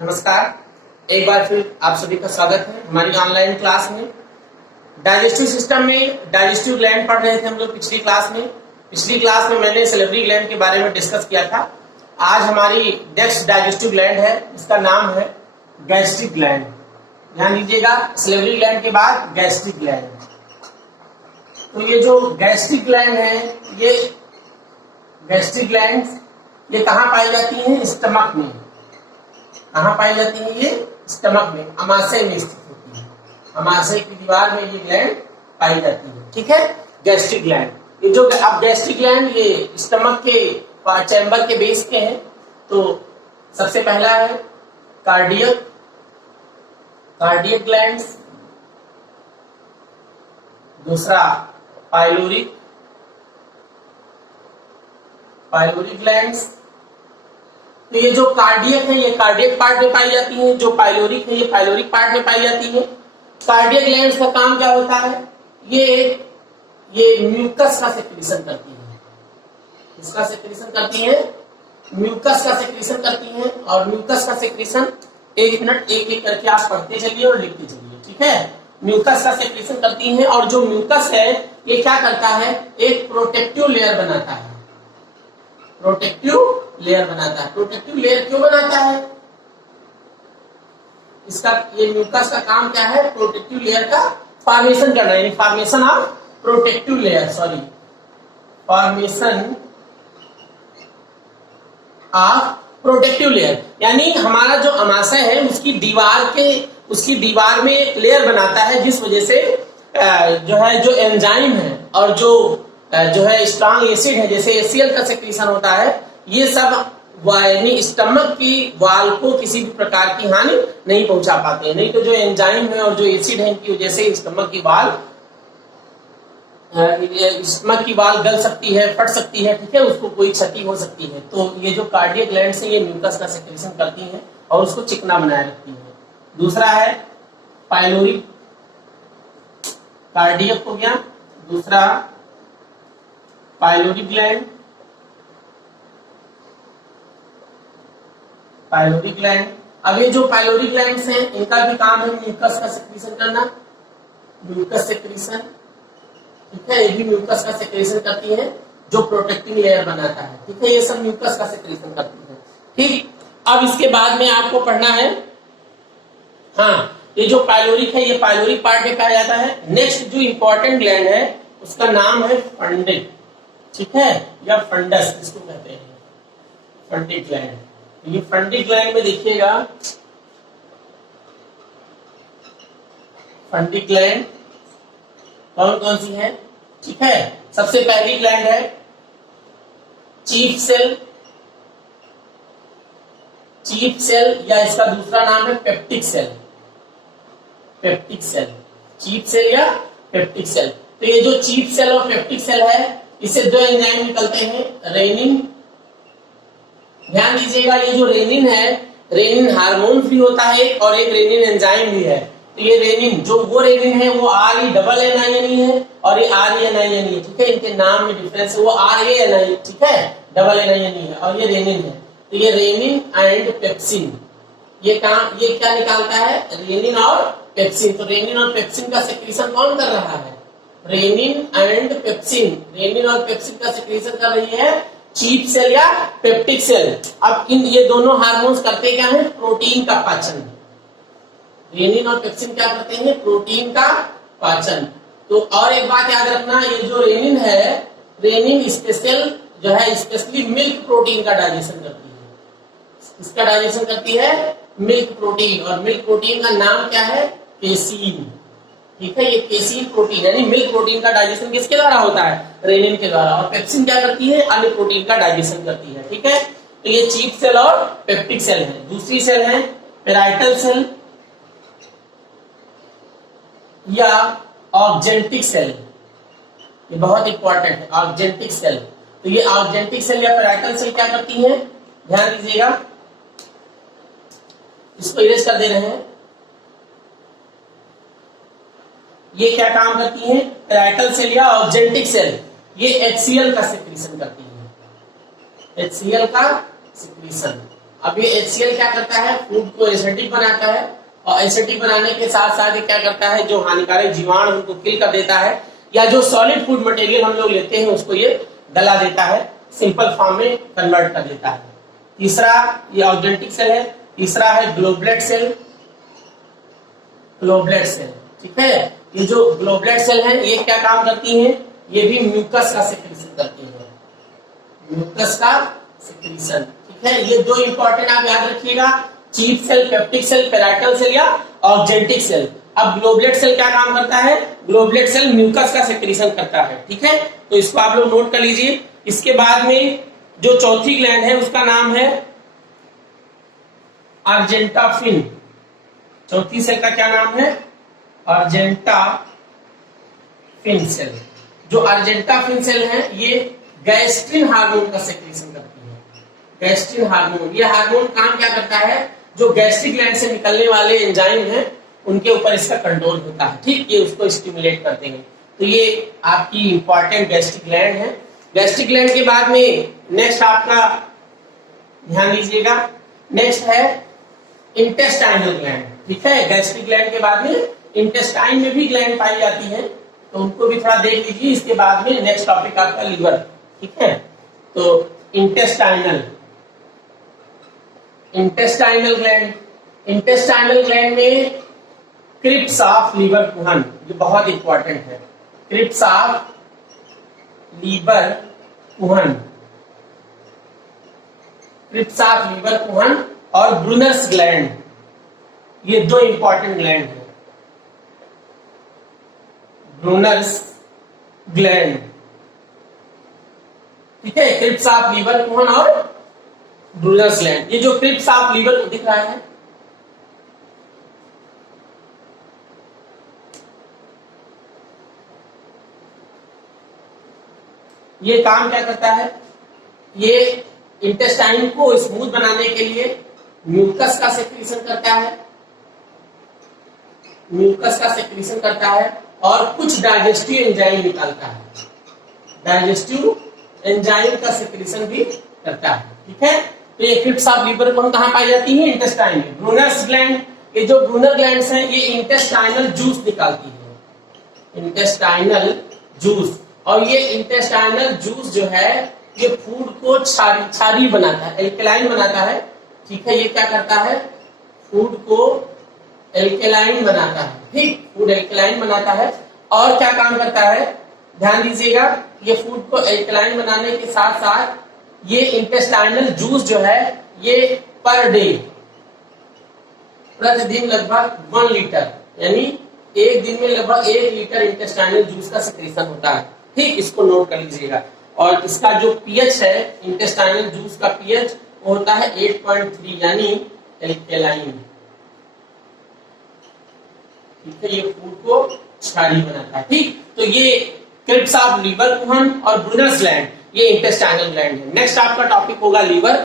नमस्कार। एक बार फिर आप सभी का स्वागत है हमारी ऑनलाइन क्लास में। डाइजेस्टिव सिस्टम में डाइजेस्टिव ग्लैंड पढ़ रहे थे हम लोग पिछली क्लास में मैंने सैलिवरी ग्लैंड के बारे में डिस्कस किया था। आज हमारी नेक्स्ट डाइजेस्टिव ग्लैंड है, इसका नाम है गैस्ट्रिक ग्लैंड। ध्यान दीजिएगा, सैलिवरी ग्लैंड के बाद गैस्ट्रिक ग्लैंड। तो ये जो गैस्ट्रिक ग्लैंड है, ये गैस्ट्रिक ग्लैंड ये कहाँ पाई जाती है? स्टमक में। कहाँ पाई जाती है? ये स्टमक में, अमाशय में स्थित होती है। अमाशय की दीवार में ये ग्लैंड पाई जाती है। ठीक है, गैस्ट्रिक ग्लैंड। ये जो अब गैस्ट्रिक ग्लैंड ये स्टमक के चैम्बर के बेस पे है। तो सबसे पहला है कार्डियक ग्लैंड, दूसरा पाइलोरिक ग्लैंड्स। तो ये जो कार्डियक है ये कार्डियक पार्ट में पाई जाती है, जो पाइलोरिक है ये पाइलोरिक पार्ट में पाई जाती है। कार्डियक ग्लैंड्स का काम क्या होता है? ये म्यूकस का सेक्रेशन करती है। इसका सेक्रेशन करती है, म्यूकस का सेक्रेशन करती है। और म्यूकस का सेक्रेशन एक मिनट एक करके आप पढ़ते चलिए और लिखते चलिए। ठीक है, म्यूकस का सेक्रेशन करती है। और जो म्यूकस है ये क्या करता है? एक प्रोटेक्टिव लेयर बनाता है। प्रोटेक्टिव लेयर क्यों बनाता है? इसका ये म्यूकस का काम क्या है? प्रोटेक्टिव लेयर का फॉर्मेशन करना है, formation of protective layer, formation of protective layer. यानी हमारा जो अमाशय है उसकी दीवार में एक लेयर बनाता है, जिस वजह से जो एंजाइम है और जो है स्ट्रॉन्ग एसिड है, जैसे HCl का सेक्रेशन होता है, ये सब यानी स्टमक की वाल को किसी भी प्रकार की हानि नहीं पहुंचा पाते हैं। नहीं तो जो एंजाइम है और जो एसिड है इनकी वजह से स्टमक की वाल गल सकती है, फट सकती है। ठीक है, उसको कोई क्षति हो सकती है। तो ये जो कार्डियक ग्लैंड्स है ये म्यूकस का सेक्रेशन करती हैं और उसको चिकना बनाए रखती है। दूसरा है पाइलोरिक, कार्डियक हो गया, दूसरा पाइलोरिक ग्लैंड। अब ये जो पाइलोरिक ग्लैंड्स हैं इनका भी काम है म्यूकस का सेक्रेशन करना, म्यूकस सेक्रेशन। ठीक है, ये भी म्यूकस का सेक्रेशन करती है जो प्रोटेक्टिव लेयर बनाता है। ठीक है, ये सब म्यूकस का सेक्रेशन करती है। ठीक, अब इसके बाद में आपको पढ़ना है, हाँ, ये जो पाइलोरिक है ये पाइलोरिक पार्ट में पाया जाता है। नेक्स्ट जो इंपॉर्टेंट ग्लैंड है उसका नाम है फंडिक। ठीक है, या फंडस इसको कहते हैं, फंडिक ग्लैंड। ये फंडिक ग्लैंड में देखिएगा, फंडिक ग्लैंड कौन कौन सी है? ठीक है, सबसे पहली ग्लैंड है चीफ सेल या इसका दूसरा नाम है पेप्टिक सेल। चीफ सेल या पेप्टिक सेल। तो ये जो चीफ सेल और पेप्टिक सेल है इससे दो एंजाइम निकलते हैं, रेनिन। ध्यान दीजिएगा, ये जो रेनिन है, रेनिन हार्मोन भी होता है और एक रेनिन एंजाइम भी है। तो ये रेनिन वो रेनिन है वो ReNINE है और ये ReNINE है। ठीक है, इनके नाम में डिफरेंस है, वो RaNI, ठीक है, NINE है और ये रेनिन है। तो ये रेनिन एंड पेप्सिन, ये क्या निकालता है? रेनिन और पेप्सिन। तो रेनिन और पेप्सिन का सेक्रेशन कौन कर रहा है? Rennin and pepsin. रेनिन और पेप्सिन का सेक्रेशन कर रही है चीफ सेल या पेप्टिक सेल। अब ये दोनों हार्मोन्स करते क्या है? प्रोटीन का पाचन। रेनिन और पेप्सिन क्या करते हैं? प्रोटीन का पाचन। तो और एक बात याद रखना, ये जो रेनिन है, रेनिन स्पेशली मिल्क प्रोटीन का डाइजेशन करती है। इसका डाइजेशन करती है मिल्क प्रोटीन, और मिल्क प्रोटीन का नाम क्या है? केसीन। ठीक है, ये केसीन प्रोटीन यानी मिल्क प्रोटीन का डाइजेशन किसके द्वारा होता है? रेनिन के द्वारा। और पेप्सिन क्या करती है? अन्य प्रोटीन का डाइजेशन करती है। ठीक है, तो ये चीफ सेल और पेप्टिक सेल है। दूसरी सेल है पेराइटल सेल या ऑक्जेंटिक सेल। ये बहुत इंपॉर्टेंट है, ऑक्जेंटिक सेल। तो ये ऑक्जेंटिक सेल या पेराइटल सेल क्या करती है? ध्यान दीजिएगा, इसको इरेज कर दे रहे हैं। ये क्या काम करती है? पेराइटल सेल या ऑक्जेंटिक सेल ये HCl का सेक्रेशन करती है। HCl का सेक्रेशन। अब ये HCl क्या करता है, फूड को एसिडिक बनाता है, और एसिडिक बनाने के साथ साथ ये क्या करता है, जो हानिकारक जीवाणु उनको किल कर देता है, या जो सॉलिड फूड मटेरियल हम लोग लेते हैं उसको ये गला देता है, सिंपल फॉर्म में कन्वर्ट कर देता है। तीसरा ये ऑर्गेनेटिक सेल है, तीसरा है ग्लोबुलेट सेल। ग्लोबुलेट सेल, ठीक है, ये जो ग्लोबुलेट सेल है ये क्या काम करती हैं, ये भी म्यूकस का सेक्रेशन करती है, म्यूकस का सेक्रेशन, ठीक है। ये दो इंपॉर्टेंट आप याद रखिएगा, chief cell, peptic cell, parietal cell या ऑर्गेनेटिक सेल। अब ग्लोबुलेट सेल क्या काम करता है, ग्लोबुलेट सेल म्यूकस का सेक्रेशन करता है, ठीक है, तो इसको आप लोग नोट कर लीजिए। इसके बाद में जो चौथी ग्लैंड है उसका नाम है अर्जेंटाफिन। चौथी सेल का क्या नाम है, अर्जेंटाफिन सेल। जो अर्जेंटाफिन सेल है ये गैस्ट्रिन हार्मोन का सेक्रेशन करती है, गैस्ट्रिन हार्मोन। ये हार्मोन काम क्या करता है, जो गैस्ट्रिक ग्लैंड से निकलने वाले एंजाइम हैं उनके ऊपर इसका कंट्रोल होता है, ठीक, ये उसको स्टिमुलेट करते हैं। तो ये आपकी इंपॉर्टेंट गैस्ट्रिक ग्लैंड है। गैस्ट्रिक ग्लैंड के बाद में नेक्स्ट आपका ध्यान दीजिएगा, नेक्स्ट है इंटेस्टाइनल ग्लैंड, ठीक है। गैस्ट्रिक ग्लैंड के बाद में इंटेस्टाइन में भी ग्लैंड पाई जाती है, तो उनको भी थोड़ा देख लीजिए। इसके बाद में नेक्स्ट टॉपिक आपका लीवर, ठीक है। तो इंटेस्टाइनल ग्लैंड, इंटेस्टाइनल ग्लैंड में क्रिप्स ऑफ लीवर कुहन, ये बहुत इंपॉर्टेंट है, crypts of Lieberkühn, crypts of Lieberkühn और ब्रूनर्स ग्लैंड, ये दो इंपॉर्टेंट ग्लैंड है। ब्रूनर्स ग्लैंड, ठीक है, क्रिप्स ऑफ लीवर कुहन और ब्रूनर्स ग्लैंड। ये जो क्रिप्स ऑफ लीवर दिख रहा है, ये काम क्या करता है, ये इंटेस्टाइन को स्मूथ बनाने के लिए म्यूकस का सेक्रेशन करता है, म्यूकस का सेक्रेशन करता है और कुछ डाइजेस्टिव एंजाइम निकालता है, डाइजेस्टिव एंजाइम का सेक्रेशन भी करता है, ठीक है। तो ये क्रिप्स ऑफ लीवर कौन कहां पाई जाती है, इंटेस्टाइन में। ब्रूनर्स ग्लैंड, ये जो ब्रूनर ग्लैंड्स हैं ये इंटेस्टाइनल जूस निकालती है, इंटेस्टाइनल जूस। और ये इंटेस्टाइनल जूस जो है ये फूड को क्षारीय बनाता है, एल्कलाइन बनाता है, ठीक है। ये क्या करता है, फूड को एल्कलाइन बनाता है, ठीक, फूड एल्कलाइन बनाता है। और क्या काम करता है, ध्यान दीजिएगा, ये फूड को एल्कलाइन बनाने के साथ साथ ये इंटेस्टाइनल जूस जो है ये पर डे, प्रतिदिन लगभग 1 लीटर, यानी एक दिन में लगभग 1 लीटर इंटेस्टाइनल जूस का सेक्रेशन होता है, ठीक, इसको नोट कर लीजिएगा। और इसका जो पीएच है, इंटेस्टाइनल जूस का पीएच वो होता है 8.3, यानी एल्कलाइन, ठीक है, ये फूड को क्षारीय बनाता है, ठीक। तो ये क्रिप्स ऑफ लीवर कुहन और ब्रूनर्स ग्लैंड ये इंटेस्टाइनल ग्लैंड है। नेक्स्ट आपका टॉपिक होगा लीवर।